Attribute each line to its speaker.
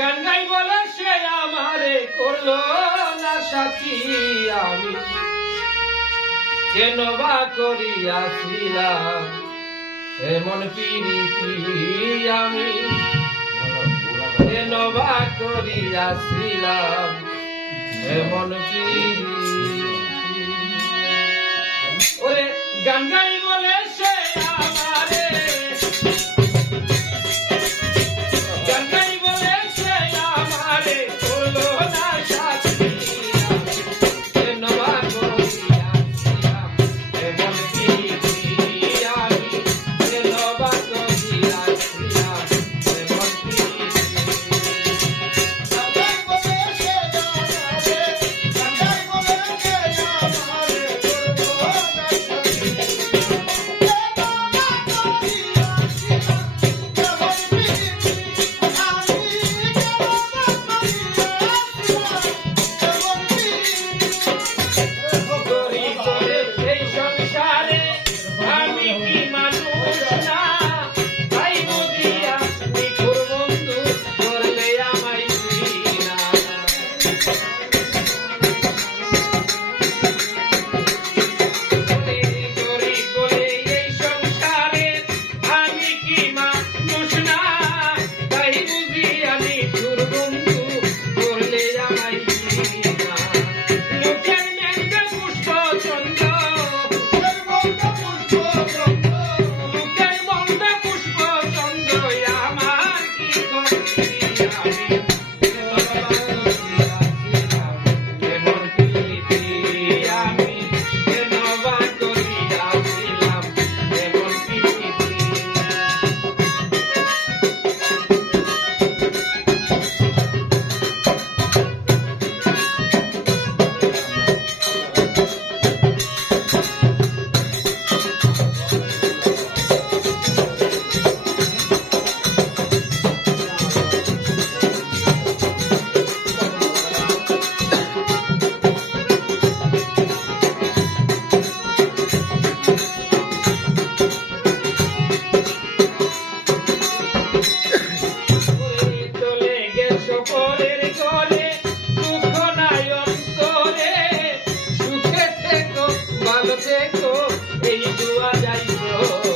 Speaker 1: গান গাই বলে সে আমারে করল না সাথী আমি। কেন বা করিয়াছিলাম এমন পিরিতি আমি। কেন বা করিয়াছিলাম এমন পিরিতি। ওরে গান গাই বলে সে দেখো এই জুয়া যাইতে।